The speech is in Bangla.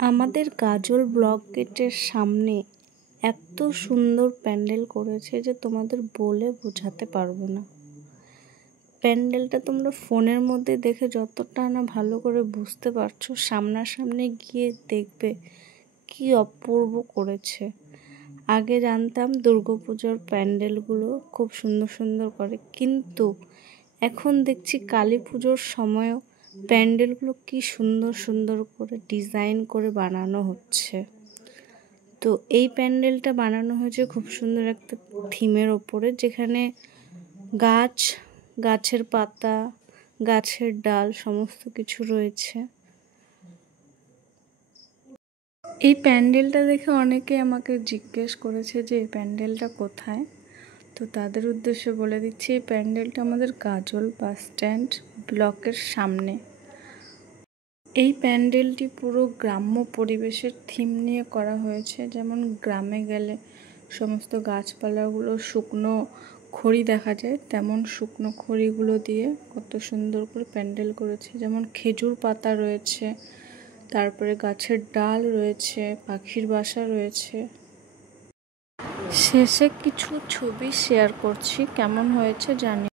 আমাদের গাজল ব্লক গেটের সামনে এত সুন্দর প্যান্ডেল করেছে যে তোমাদের বলে বোঝাতে পারবো না। প্যান্ডেলটা তোমরা ফোনের মধ্যে দেখে যতটা না ভালো করে বুঝতে পারছো, সামনাসামনি গিয়ে দেখবে কি অপূর্ব করেছে। আগে জানতাম দুর্গাপুজোর প্যান্ডেলগুলো খুব সুন্দর সুন্দর করে, কিন্তু এখন দেখছি কালী পুজোর সময়ও প্যান্ডেলগুলো কি সুন্দর সুন্দর করে ডিজাইন করে বানানো হচ্ছে। তো এই প্যান্ডেলটা বানানো হয়েছে খুব সুন্দর একটা থিমের ওপরে, যেখানে গাছের পাতা, গাছের ডাল সমস্ত কিছু রয়েছে। এই প্যান্ডেলটা দেখে অনেকে আমাকে জিজ্ঞেস করেছে যে এই প্যান্ডেলটা কোথায়। তো তাদের উদ্দেশ্যে বলে দিচ্ছি, এই প্যান্ডেলটা আমাদের গাজল বাস স্ট্যান্ড ব্লকের সামনে। এই প্যান্ডেলটি পুরো গ্রাম্য পরিবেশের থিম নিয়ে করা হয়েছে। যেমন গ্রামে গেলে সমস্ত গাছপালাগুলো শুকনো খড়ি দেখা যায়, তেমন শুকনো খড়িগুলো দিয়ে কত সুন্দর করে প্যান্ডেল করেছে। যেমন খেজুর পাতা রয়েছে, তারপরে গাছের ডাল রয়েছে, পাখির বাসা রয়েছে। শেষে কিছু ছবি শেয়ার করছি, কেমন হয়েছে জানি।